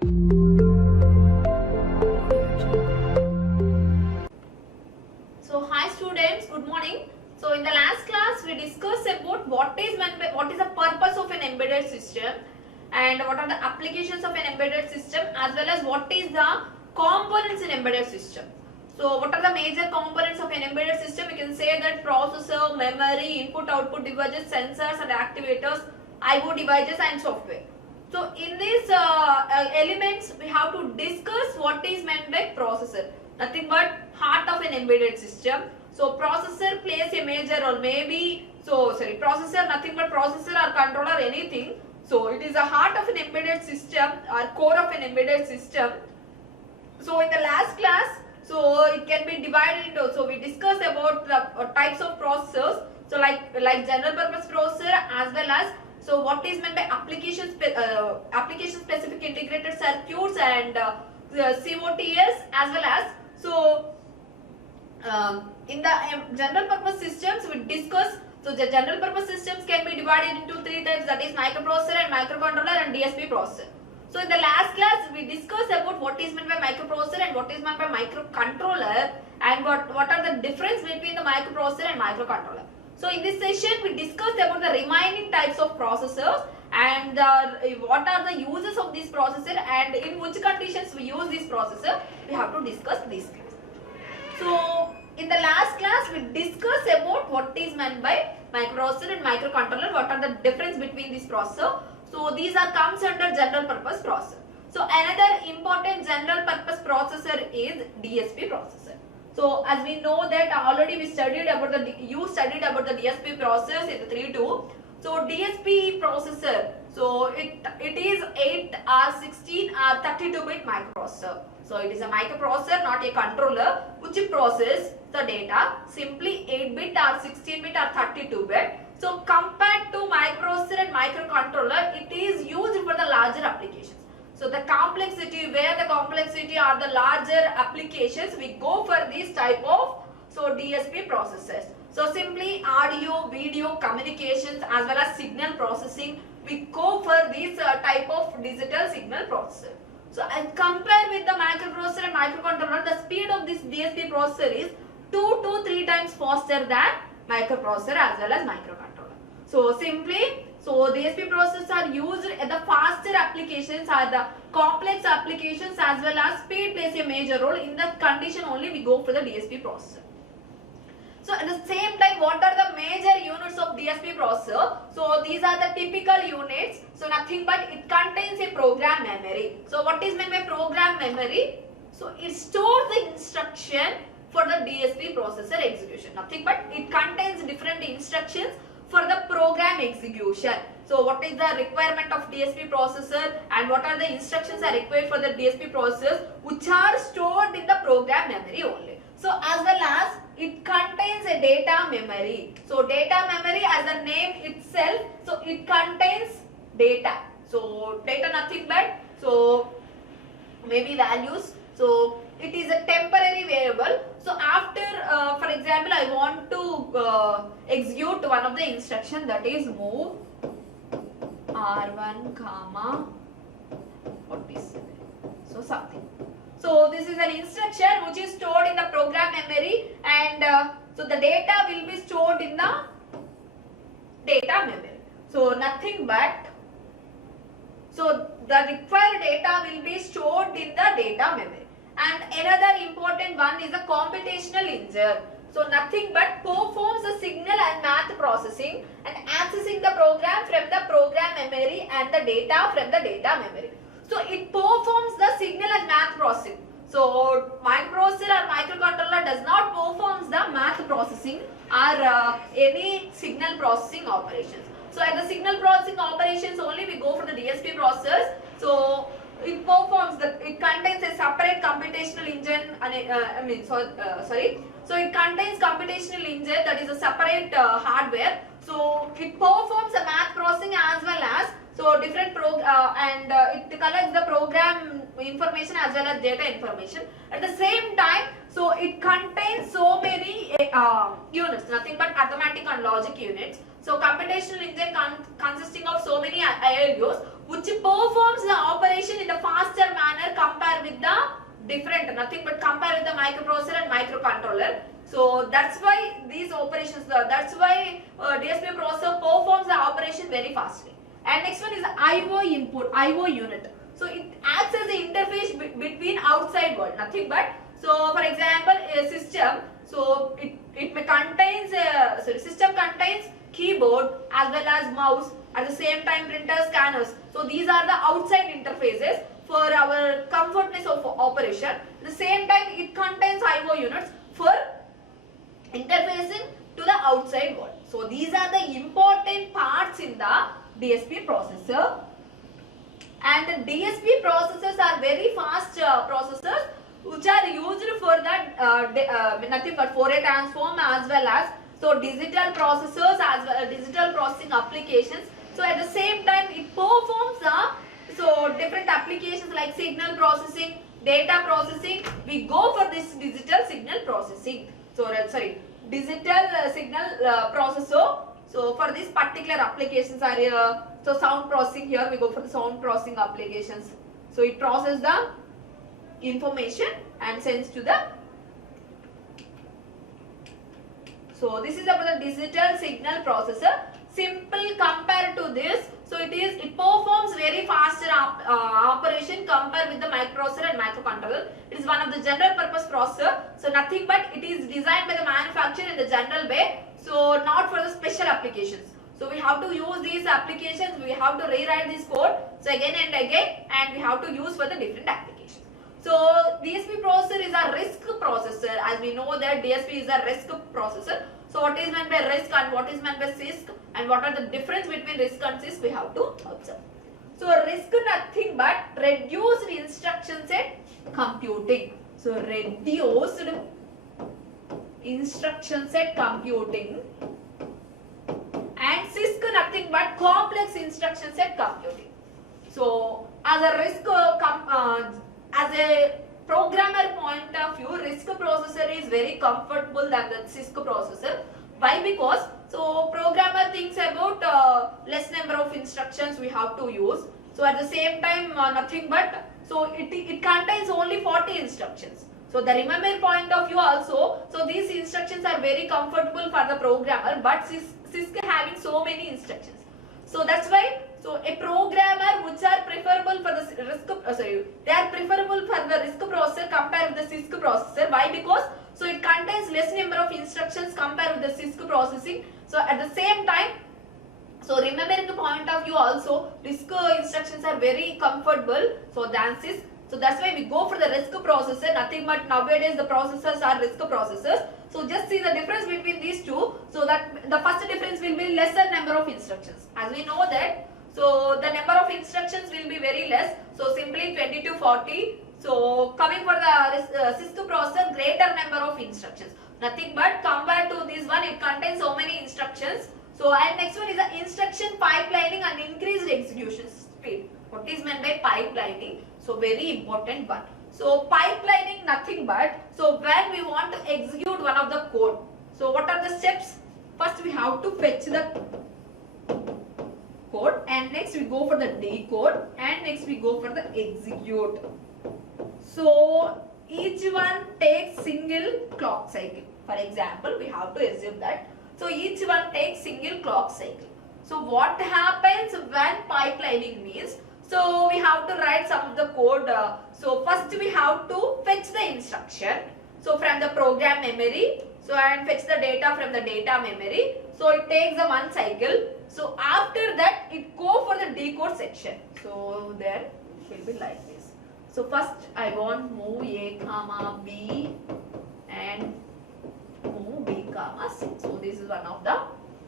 So hi students, good morning. So in the last class we discussed about what is the purpose of an embedded system and what are the applications of an embedded system, as well as what is the components in embedded system. So what are the major components of an embedded system? We can say that processor, memory, input output devices, sensors and activators, IO devices and software. So in these elements we have to discuss what is meant by processor. Nothing but heart of an embedded system. So processor plays a major role. Processor, nothing but processor or controller, anything. So it is the heart of an embedded system or core of an embedded system. So in the last class, so it can be divided into, so we discussed about the types of processors. So like general purpose processor, as well as so what is meant by application specific integrated circuits and COTS, as well as so in the general purpose systems we discuss. So the general purpose systems can be divided into three types, that is microprocessor and microcontroller and DSP processor. So in the last class we discussed about what is meant by microprocessor and what is meant by microcontroller, and what are the difference between the microprocessor and microcontroller. So in this session we discussed about the remaining types of processors and what are the uses of this processor and in which conditions we use this processor. We have to discuss this class. So in the last class we discussed about what is meant by microprocessor and microcontroller, what are the difference between this processor. So these are comes under general purpose processor. So another important general purpose processor is DSP processor. So as we know that already you studied about the DSP process in the 3.2. So DSP processor, so it is 8 or 16 or 32-bit microprocessor. So it is a microprocessor, not a controller, which process the data simply 8-bit or 16-bit or 32-bit. So compared to microprocessor and microcontroller, it is used for the larger applications. So the complexity, where the complexity are the larger applications, we go for this type of DSP processors. So simply audio, video, communications, as well as signal processing, we go for this type of digital signal processor. So and compare with the microprocessor and microcontroller, the speed of this DSP processor is 2 to 3 times faster than microprocessor as well as microcontroller. So simply, DSP processors are used at the faster applications or the complex applications, as well as speed plays a major role. In that condition only we go for the DSP processor. So at the same time, what are the major units of DSP processor? So these are the typical units. So nothing but it contains a program memory. So what is meant by program memory? So it stores the instruction for the DSP processor execution. Nothing but it contains different instructions for the program execution. So what is the requirement of DSP processor and what are the instructions are required for the DSP processors, which are stored in the program memory only. So as well as it contains a data memory. So data memory, as the name itself, so it contains data. So data nothing but maybe values. So it is a temporary variable. So after for example I want to execute one of the instruction, that is move R1 comma what is so something. So this is an instruction which is stored in the program memory, and so the data will be stored in the data memory. So nothing but the required data will be stored in the data memory. And another important one is the computational engine. So nothing but performs the signal and math processing and accessing the program from the program memory and the data from the data memory. So it performs the signal and math processing. So microprocessor or microcontroller does not performs the math processing or any signal processing operations. So at the signal processing operations only we go for the DSP processors. So it performs it contains a separate computational engine. So it contains computational engine, that is a separate hardware. So it performs a math processing as well as different it collects the program information as well as data information. At the same time, so it contains so many units, nothing but arithmetic and logic units. So computational engine consisting of so many IOs which which performs the operation in the faster manner compared with the different, nothing but compare with the microprocessor and microcontroller. So that's why these operations, that's why DSP processor performs the operation very fastly. And next one is the IO input, IO unit. So it acts as the interface between outside world, nothing but, so for example a system, so it may contains, system contains keyboard as well as mouse, at the same time printer, scanners. So these are the outside interfaces for our comfortness of operation. At the same time it contains IO units for interfacing to the outside world. So these are the important parts in the DSP processor. And the DSP processors are very fast processors which are used for the nothing but Fourier transform as well as so digital processors as well as digital processing applications. So at the same time it performs so different applications like signal processing, data processing. We go for this digital signal processing. So digital signal processor. So for this particular applications are so sound processing, here we go for the sound processing applications. So it processes the information and sends to the. So this is about the digital signal processor. Simple compared to this, so it performs very faster operation compared with the microprocessor and microcontroller. It is one of the general purpose processor. So nothing but it is designed by the manufacturer in the general way. So not for the special applications. So we have to use these applications. We have to rewrite this code. So again and again, and we have to use for the different applications. So DSP processor is a RISC processor. As we know that DSP is a RISC processor. So what is meant by RISC and what is meant by CISC and what are the difference between RISC and CISC we have to observe. So RISC nothing but reduced instruction set computing. So reduced instruction set computing, and CISC nothing but complex instruction set computing. So as a RISC as a programmer point of view, RISC processor is very comfortable than the CISC processor. Why? Because so programmer thinks about less number of instructions we have to use. So at the same time nothing but so it contains only 40 instructions. So the remember point of view also, so these instructions are very comfortable for the programmer, but CISC having so many instructions. So that's why so a programmer which are preferable for the RISC they are preferable for the RISC processor compared with the CISC processor. Why? Because so it contains less number of instructions compared with the CISC processing. So at the same time, so remembering the point of view also, RISC instructions are very comfortable so than CISC. So that's why we go for the RISC processor. Nothing but nowadays the processors are RISC processors. So just see the difference between these two. So that the first difference will be lesser number of instructions. As we know that, so the number of instructions will be very less. So simply 20 to 40. So coming for the CISC processor, greater number of instructions. Nothing but compared to this one, it contains so many instructions. So and next one is the instruction pipelining and increased execution speed. What is meant by pipelining? So very important one. So pipelining nothing but so when we want to execute one of the code. So what are the steps? First we have to fetch the code and next we go for the decode and next we go for the execute. So each one takes single clock cycle. For example, we have to assume that. So each one takes single clock cycle. So what happens when pipelining means? So we have to write some of the code. So first we have to fetch the instruction. So from the program memory. So and fetch the data from the data memory. So it takes a one cycle. So after that it go for the decode section. So there it will be like this. So first I want move A comma B and move B comma C. So this is one of the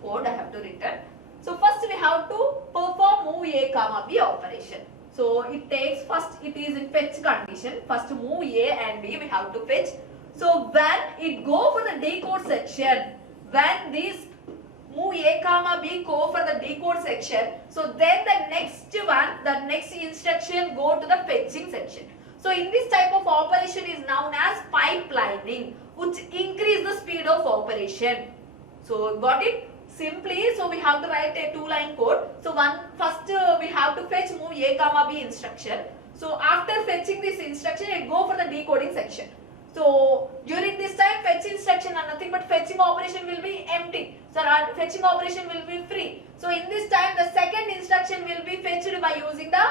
code I have to return. So first we have to perform move A comma B operation. So it takes first it is in fetch condition. First move A and B we have to fetch. So when it go for the decode section, when this move A comma B go for the decode section, so then the next one, the next instruction go to the fetching section. So in this type of operation is known as pipelining, which increase the speed of operation. So got it? Simply, so we have to write a 2-line code. So first we have to fetch move a comma b instruction. So after fetching this instruction, it go for the decoding section. So during this time, fetch instruction are nothing but fetching operation will be empty. So our fetching operation will be free. So in this time, the second instruction will be fetched by using the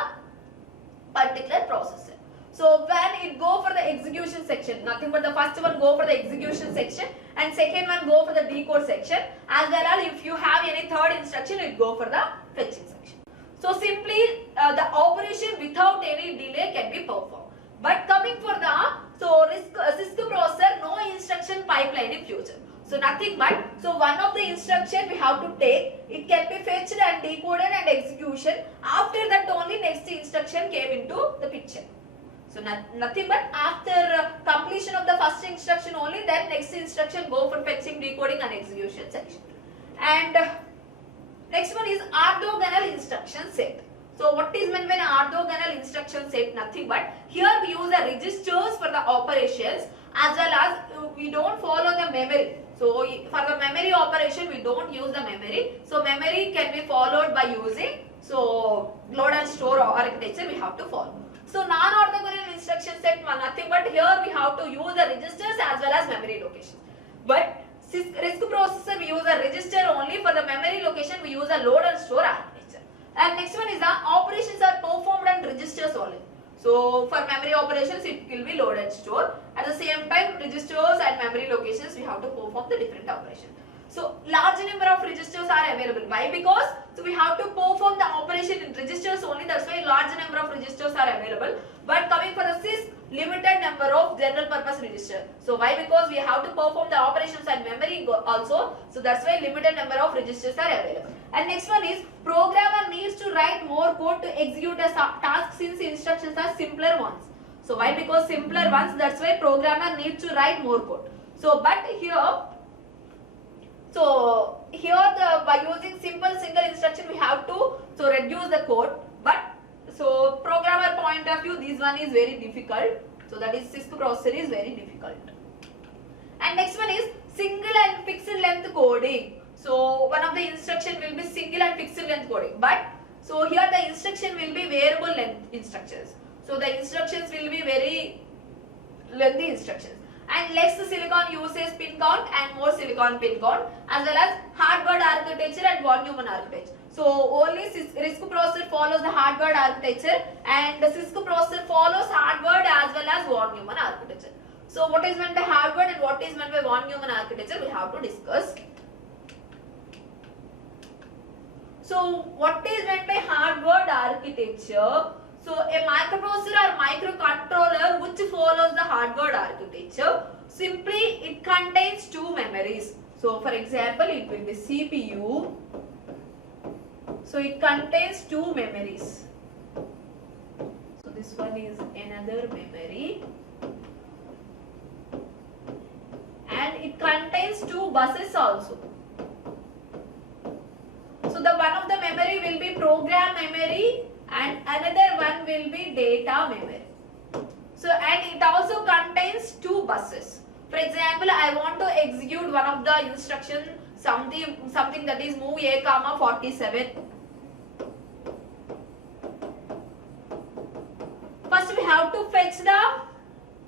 particular processor. So when it go for the execution section, nothing but the first one go for the execution section and second one go for the decode section, as well as if you have any third instruction, it go for the fetching section. So simply the operation without any delay can be performed. But coming for the CISC processor, no instruction pipeline in future. So nothing but, so one of the instruction we have to take, it can be fetched and decoded and execution. After that only next instruction came into the picture. So nothing but after completion of the first instruction only, then next instruction go for fetching, decoding and execution section. And next one is orthogonal instruction set. So what is meant by an orthogonal instruction set? Nothing but here we use the registers for the operations, as well as we don't follow the memory. So for the memory operation we don't use the memory. So memory can be followed by using load and store architecture we have to follow. So non-orthogonal instruction set, nothing but here we have to use the registers as well as memory locations. But RISC processor we use a register only. For the memory location we use a load and store architecture. And next one is the operations are performed on registers only. So for memory operations it will be load and store. At the same time, registers and memory locations we have to perform the different operations. So large number of registers are available. Why? Because so we have to perform the operation in registers only. That's why large number of registers are available. But coming for the CISC, limited number of general purpose register. So why? Because we have to perform the operations and memory also. So that's why limited number of registers are available. And next one is programmer needs to write more code to execute a task since instructions are simpler ones. So why? Because simpler ones. That's why programmer needs to write more code. So but here. So here by using simple single instruction we have to reduce the code, but so programmer point of view this one is very difficult. So that is CISC processor is very difficult. And next one is single and fixed length coding. So one of the instruction will be single and fixed length coding, but so here the instruction will be variable length instructions. So the instructions will be very lengthy instructions. And less silicon uses pin count and more silicon pin count, as well as hardware architecture and von Neumann architecture. So only RISC processor follows the hardware architecture and the CISC processor follows hardware as well as von Neumann architecture. So what is meant by hardware and what is meant by von Neumann architecture we have to discuss. So what is meant by hardware architecture? So a microprocessor or microcontroller which follows the hardware architecture, simply it contains two memories. So for example, it will be CPU. So it contains two memories. So this one is another memory. And it contains two buses also. So the one of the memory will be program memory and another one will be data memory. So and it also contains two buses. For example, I want to execute one of the instruction something that is move a comma 47. First we have to fetch the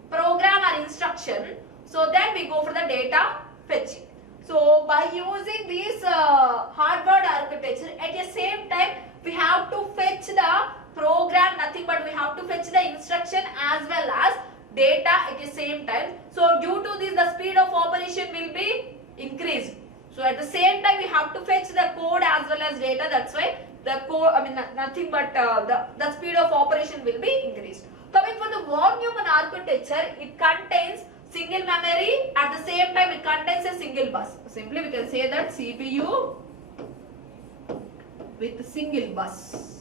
program or instruction. So then we go for the data fetching. So by using this hardware architecture, at the same time we have to fetch the program, nothing but we have to fetch the instruction as well as data at the same time. So due to this the speed of operation will be increased. So at the same time we have to fetch the code as well as data. That's why the code, nothing but the speed of operation will be increased. Coming for the von Neumann architecture, it contains single memory, at the same time it contains a single bus. Simply we can say that CPU with single bus.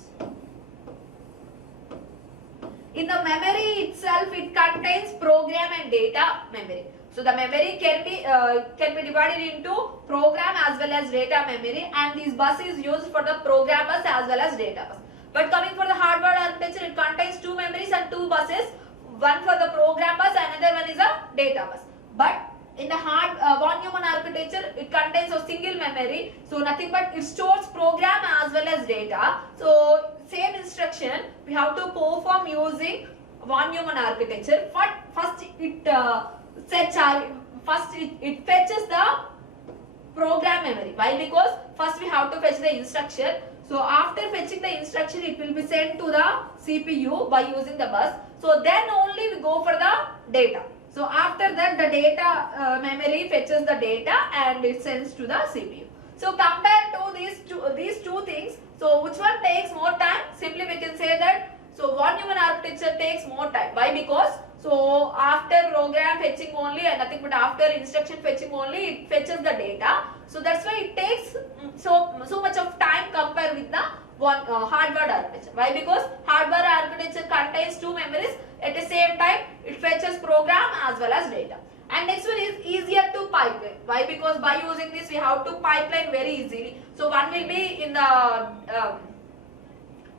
In the memory itself, it contains program and data memory. So the memory can be divided into program as well as data memory, and this bus is used for the program bus as well as data bus. But coming for the hardware architecture, it contains two memories and two buses. One for the program bus, another one is a data bus. But in the hard von Neumann architecture, it contains a single memory, so nothing but it stores program as well as data. So same instruction we have to perform using von Neumann architecture. But first it it fetches the program memory. Why? Because first we have to fetch the instruction. So after fetching the instruction, it will be sent to the CPU by using the bus. So then only we go for the data. So after that, the data memory fetches the data and it sends to the CPU. So compared to these two things, so which one takes more time? Simply we can say that so von Neumann architecture takes more time. Why? Because so after program fetching only and nothing but after instruction fetching only it fetches the data. So that's why it takes so much of time compared with the hardware architecture. Why? Because hardware architecture contains two memories at the same time it fetches program as well as data. And next one is easier to pipeline. Why? Because by using this we have to pipeline very easily. So one will be in the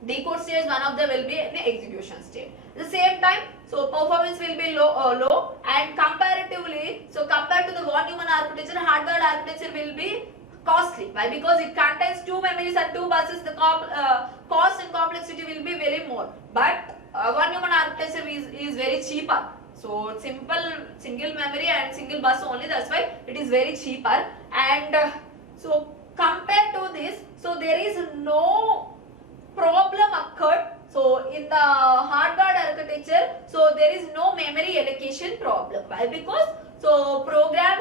decode stage, one of them will be in the execution stage. At the same time, so performance will be low and comparatively, so compared to the von Neumann architecture, hardware architecture will be costly. Why? Because it contains two memories and two buses, the cost and complexity will be very more. But von Neumann architecture is very cheaper. So simple single memory and single bus only, that's why it is very cheaper. And so compared to this, so there is no problem occurred. So in the hardware architecture, so there is no memory allocation problem. Why? Because so program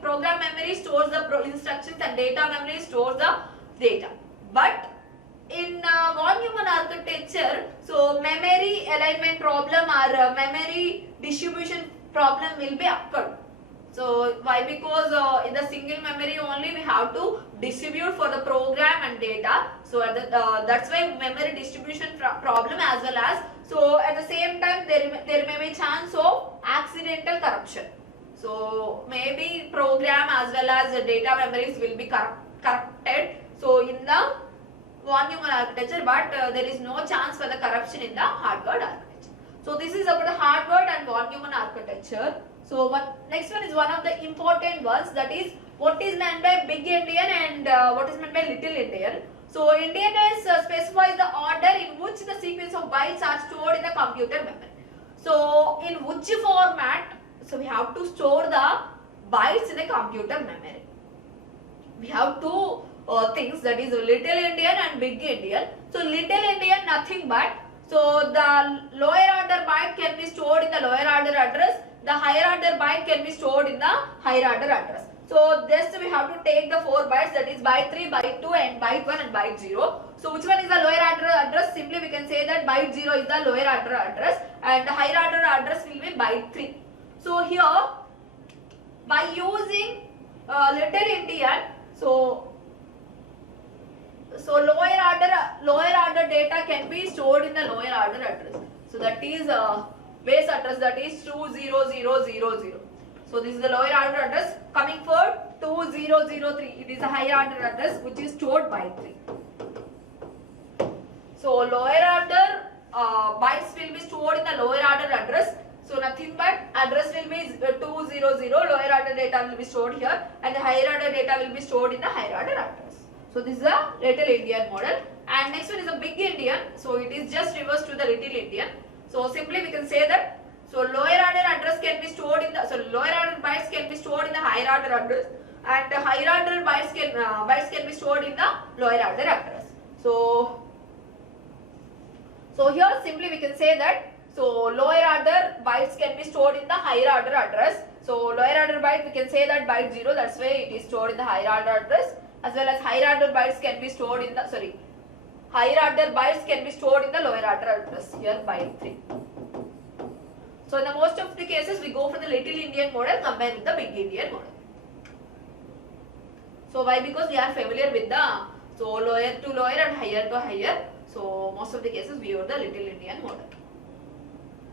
memory stores the instructions and data memory stores the data. But in von Neumann architecture, so memory alignment problem or memory distribution problem will be occurred. So why? Because in the single memory only we have to distribute for the program and data. So that's why memory distribution problem as well as, so at the same time there may be chance of accidental corruption. So maybe program as well as the data memories will be corrupted. So in the von Neumann architecture, but there is no chance for the corruption in the hardware architecture. So this is about the hardware and von Neumann architecture. So next one is one of the important ones, that is what is meant by big endian and what is meant by little endian. So endian specifies the order in which the sequence of bytes are stored in the computer memory. So in which format, so we have to store the bytes in the computer memory. We have two things, that is little endian and big endian. So little endian nothing but, so the lower order byte can be stored in the lower order address, the higher order byte can be stored in the higher order address. So just we have to take the 4 bytes, that is byte 3, byte 2 and byte 1 and byte 0. So which one is the lower order address? Simply we can say that byte 0 is the lower order address and the higher order address will be byte 3. So here by using little endian, so lower order data can be stored in the lower order address. So that is base address, that is 20000. So this is the lower order address. Coming for 2003, it is a higher order address which is stored by 3. So lower order bytes will be stored in the lower order address. So nothing but address will be 200, lower order data will be stored here and the higher order data will be stored in the higher order address. So this is a little endian model. And next one is a big endian. So it is just reverse to the little endian. So simply we can say that, so lower order address can be stored in the, so lower order bytes can be stored in the higher order address and the higher order bytes can be stored in the lower order address. So here simply we can say that, so lower order bytes can be stored in the higher order address. So lower order byte we can say that byte 0, that's why it is stored in the higher order address, as well as higher order bytes can be stored in the, higher order bytes can be stored in the lower order address, here byte 3. So in the most of the cases we go for the little endian model compared with the big endian model. So why? Because we are familiar with the, so lower to lower and higher to higher. So most of the cases we use the little endian model.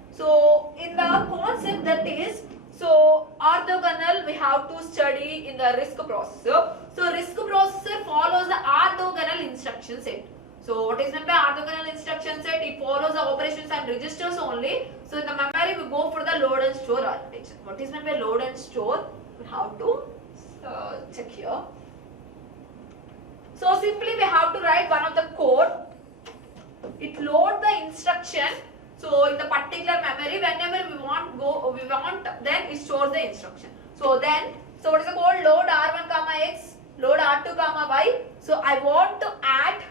So in the concept, that is, so orthogonal we have to study in the RISC processor. So RISC processor follows the orthogonal instruction set. So what is meant by orthogonal instruction set? It follows the operations and registers only. So in the memory we go for the load and store architecture. What is meant by load and store? we have to check here. So simply we have to write one of the code. It load the instruction. So in the particular memory, whenever we want, then it stores the instruction. So what is the code? Load R1 comma X, load R2 comma Y. So I want to add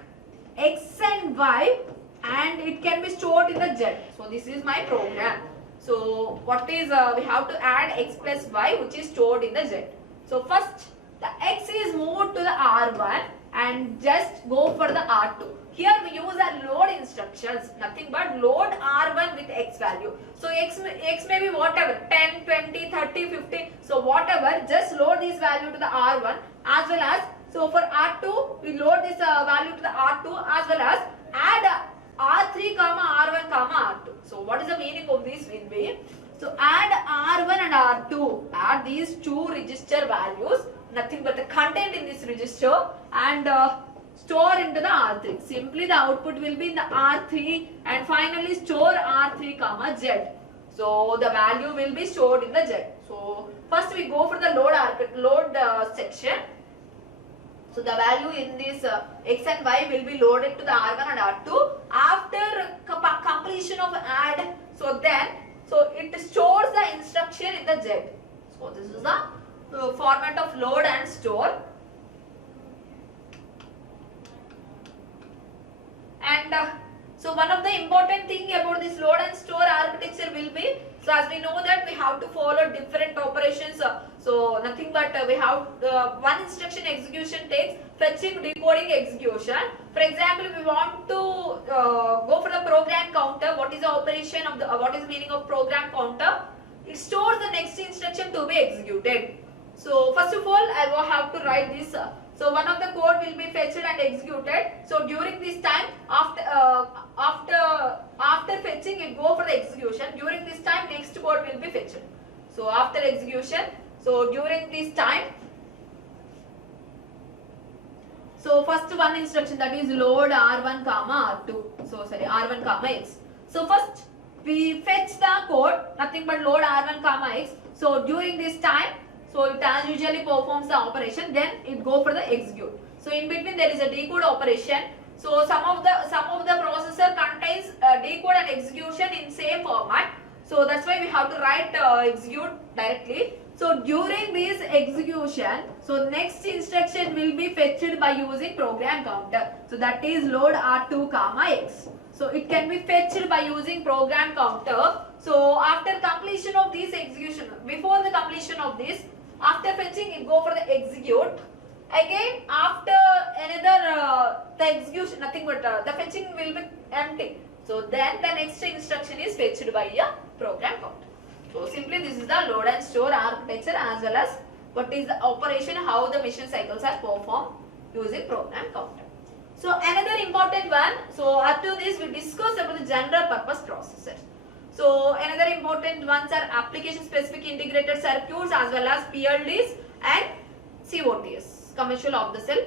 X and Y, and it can be stored in the Z. So this is my program. So what is we have to add X plus Y, which is stored in the Z. So first the X is moved to the R1 and just go for the R2. Here we use a load instructions, nothing but load R1 with X value. So X may be whatever, 10, 20, 30, 50. So whatever, just load this value to the R1 as well as, so for R2, we load this value to the R2 as well as add R3 comma R1 comma R2. So what is the meaning of this will be? So add R1 and R2, add these two register values, nothing but the content in this register, and store into the R3. Simply the output will be in the R3 and finally store R3 comma Z. So the value will be stored in the Z. So first we go for the load section. So the value in this X and Y will be loaded to the R1 and R2. After completion of add, so it stores the instruction in the Z. So this is the format of load and store. And so one of the important thing about this load and store architecture will be, so as we know that we have to follow different operations. So nothing but we have one instruction execution takes fetching, decoding, execution. For example, if we want to go for the program counter, what is the operation of the what is the meaning of program counter? It stores the next instruction to be executed. So first of all, I will have to write this. So one of the code will be fetched and executed. So during this time, after fetching, it go for the execution. During this time, next code will be fetched. So after execution, so during this time, so first one instruction, that is load R1 comma R2. So sorry, R1 comma X. So first we fetch the code, nothing but load R1 comma X. So during this time, so it as usually performs the operation, then it go for the execute. So in between there is a decode operation. So some of the processor contains decode and execution in same format. So that's why we have to write execute directly. So during this execution, so next instruction will be fetched by using program counter. So that is load R2 comma X. So it can be fetched by using program counter. So after completion of this execution, before the completion of this, after fetching, it go for the execute. Again, after another the execution, nothing but the fetching will be empty. So then the next instruction is fetched by a program counter. So simply this is the load and store architecture as well as what is the operation, how the mission cycles are performed using program counter. So another important one. So after this we discuss about the general purpose processor. So another important ones are application specific integrated circuits as well as PLDs and COTS, commercial off the cell.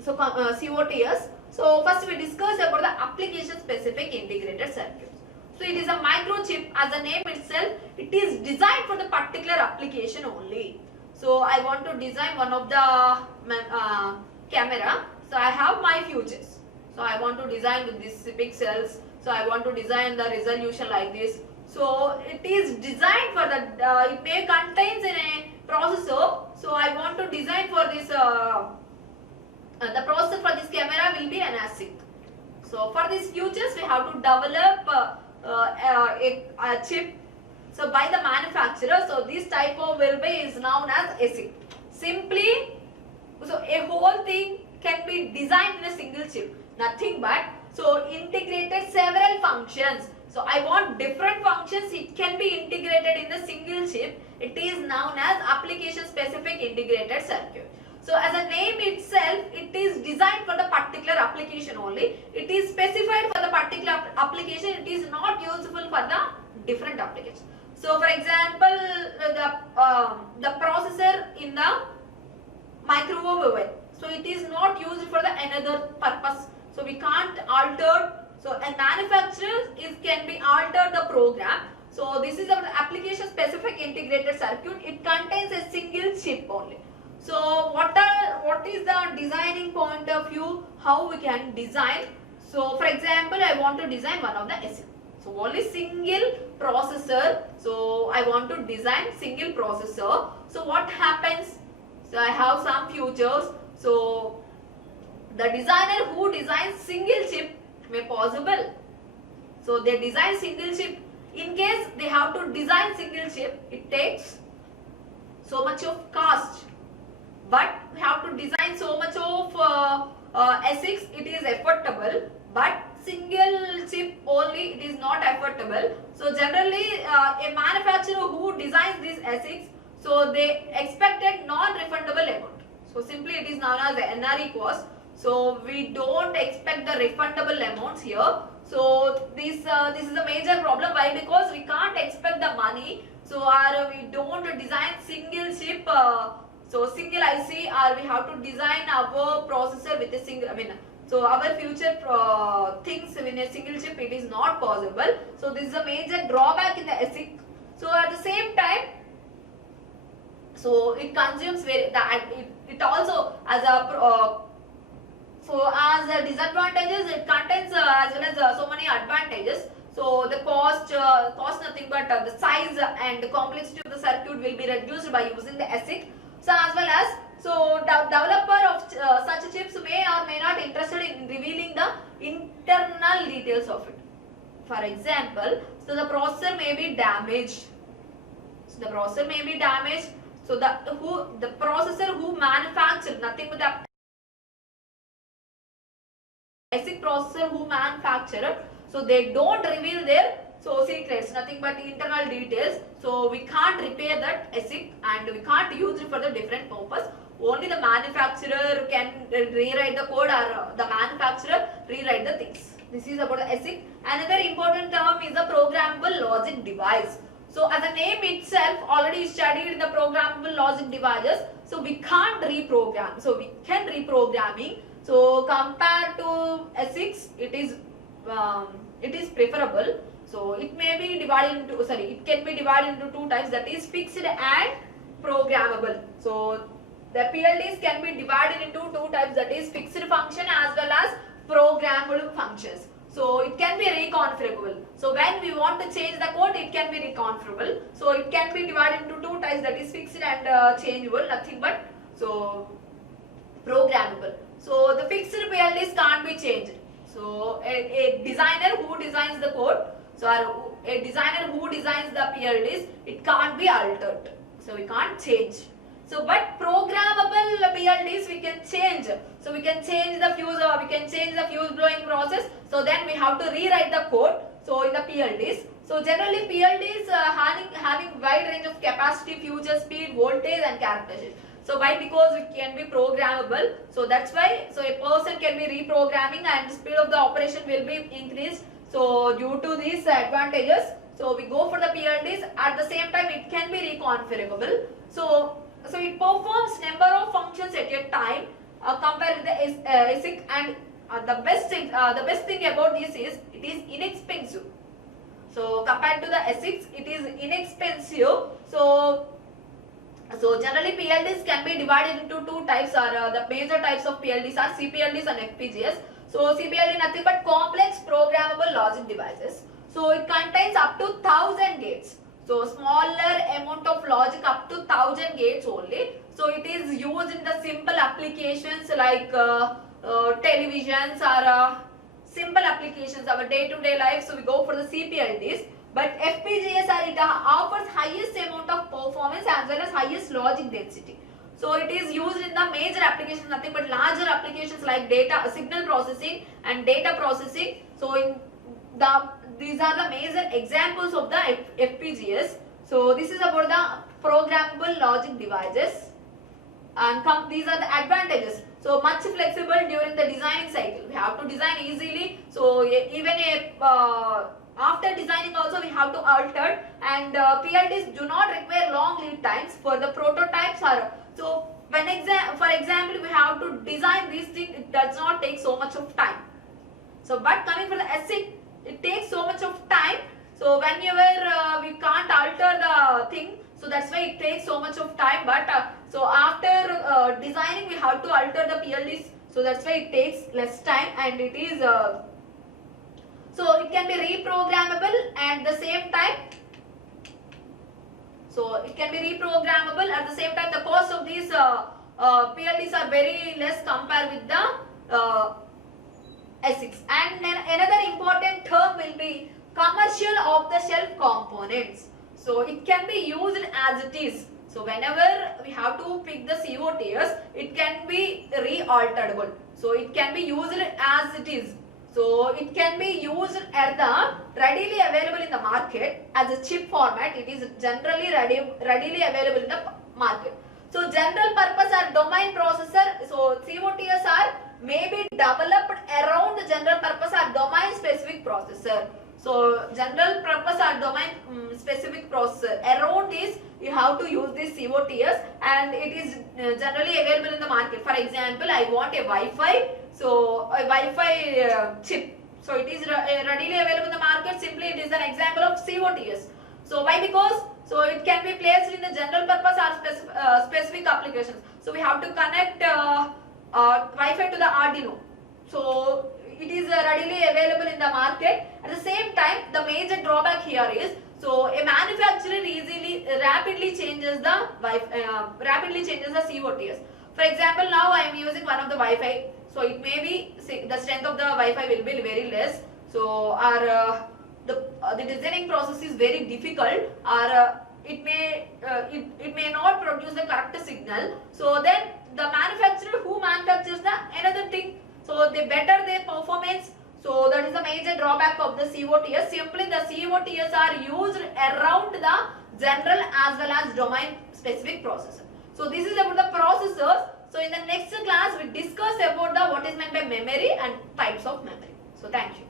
So COTS. So first we discuss about the application specific integrated circuits. So it is a microchip, as the name itself, it is designed for the particular application only. So I want to design one of the camera. So I have my futures. So I want to design with these pixels. So I want to design the resolution like this. So it is designed for the, it may contains in a processor. So I want to design for this, the processor for this camera will be an ASIC. So for these futures we have to develop a chip. So by the manufacturer, so this type of will be is known as ASIC. Simply, so a whole thing can be designed in a single chip. Nothing but, so integrated several functions. So I want different functions, it can be integrated in the single chip. It is known as application specific integrated circuit. So as a name itself, it is designed for the particular application only. It is specified for the particular application. It is not useful for the different applications. So for example, the processor in the microwave oven. So it is not used for the another purpose. So we can't alter. So a manufacturer can be alter the program. So this is our application specific integrated circuit. It contains a single chip only. So what is the designing point of view? How we can design? So for example, I want to design one of the ASIC. So only single processor. So I want to design single processor. So what happens? So I have some features. So the designer who designs single chip may possible. So they design single chip. In case they have to design single chip, it takes so much of cost. But we have to design so much of ASICs, it is affordable. But single chip only, it is not affordable. So generally, a manufacturer who designs these ASICs, so they expected non-refundable amount. So simply it is known as the NRE cost. So we don't expect the refundable amounts here. So this is a major problem. Why? Because we can't expect the money. So we don't design single chip. So single IC, or we have to design our processor with a single. So our future things in a single chip, it is not possible. So this is a major drawback in the ASIC. So at the same time, so it consumes it also as a so as disadvantages, it contains as well as so many advantages. So the cost nothing but the size and the complexity of the circuit will be reduced by using the ASIC. So as well as developer of such chips may or may not interested in revealing the internal details of it. For example, so the processor may be damaged. So the processor may be damaged. So the processor who manufactured nothing but the ASIC processor who manufactured, so they don't reveal their secrets, nothing but internal details. So we can't repair that ASIC and we can't use it for the different purpose. Only the manufacturer can rewrite the code, or the manufacturer rewrite the things. This is about the ASIC. Another important term is the programmable logic device. So as the name itself already studied the programmable logic devices. So we can't reprogram. So we can reprogramming. So compared to ASICs, it is preferable. So it may be divided into it can be divided into two types, that is fixed and programmable. So the PLDs can be divided into two types, that is fixed function as well as programmable functions. So it can be reconfigurable. So when we want to change the code, it can be reconfigurable. So it can be divided into two types, that is fixed and changeable, nothing but programmable. So the fixed PLDs can't be changed. So a designer who designs the code, so a designer who designs the PLDs, it can't be altered. So we can't change. So but programmable PLDs we can change. So we can change the fuse, or we can change the fuse blowing process. So then we have to rewrite the code. So in the PLDs. So generally PLDs having wide range of capacity, future, speed, voltage and characteristics. So why? Because it can be programmable. So that's why. So a person can be reprogramming and the speed of the operation will be increased. So due to these advantages, so we go for the PLDs. At the same time, it can be reconfigurable. So it performs number of functions at a time compared with the ASIC, and the best thing about this is it is inexpensive. So compared to the ASICs, it is inexpensive. So generally PLDs can be divided into two types, or the major types of PLDs are CPLDs and FPGAs. So CPLD nothing but complex programmable logic devices. So it contains up to 1000 gates. So smaller amount of logic up to 1000 gates only. So it is used in the simple applications like televisions or simple applications, our day-to-day life. So we go for the CPLDs. But FPGAs it offers highest amount of performance as well as highest logic density. So it is used in the major applications, nothing but larger applications like data signal processing and data processing. So these are the major examples of the FPGAs. So this is about the programmable logic devices, and these are the advantages. So much flexible during the designing cycle. We have to design easily. So even after designing also we have to alter, and PLDs do not require long lead times for the prototypes. So when for example we have to design these things, it does not take so much of time. So but coming for the ASIC, it takes so much of time. So So whenever we can't alter the thing, so that's why it takes so much of time. But so after designing, we have to alter the PLDs. So that's why it takes less time, and it is so it can be reprogrammable and the same time. So it can be reprogrammable at the same time. The cost of these PLDs are very less compared with the ASICs. And then another important term will be commercial off-the-shelf components. So it can be used as it is. So whenever we have to pick the COTS, it can be re-alterable. So it can be used as it is. So it can be used at the readily available in the market as a chip format. It is generally readily available in the market. So general purpose or domain processor. So COTS are maybe developed around the general purpose or domain specific processor. So general purpose or domain specific processor, around this you have to use this COTS, and it is generally available in the market. For example, I want a Wi-Fi, so a Wi-Fi chip. So it is readily available in the market. Simply it is an example of COTS. So why? Because so it can be placed in the general purpose or specific applications. So we have to connect Wi-Fi to the Arduino. So it is readily available in the market. At the same time, the major drawback here is, so a manufacturer rapidly changes the COTS. For example, now I am using one of the Wi-Fi. So it may be the strength of the Wi-Fi will be very less. So our the designing process is very difficult, or it may not produce the correct signal. So then the manufacturer who manufactures the another thing, so they better their performance. So that is the major drawback of the COTS. Simply the COTS are used around the general as well as domain specific processor. So this is about the processors. So in the next class we discuss about the what is meant by memory and types of memory. So thank you.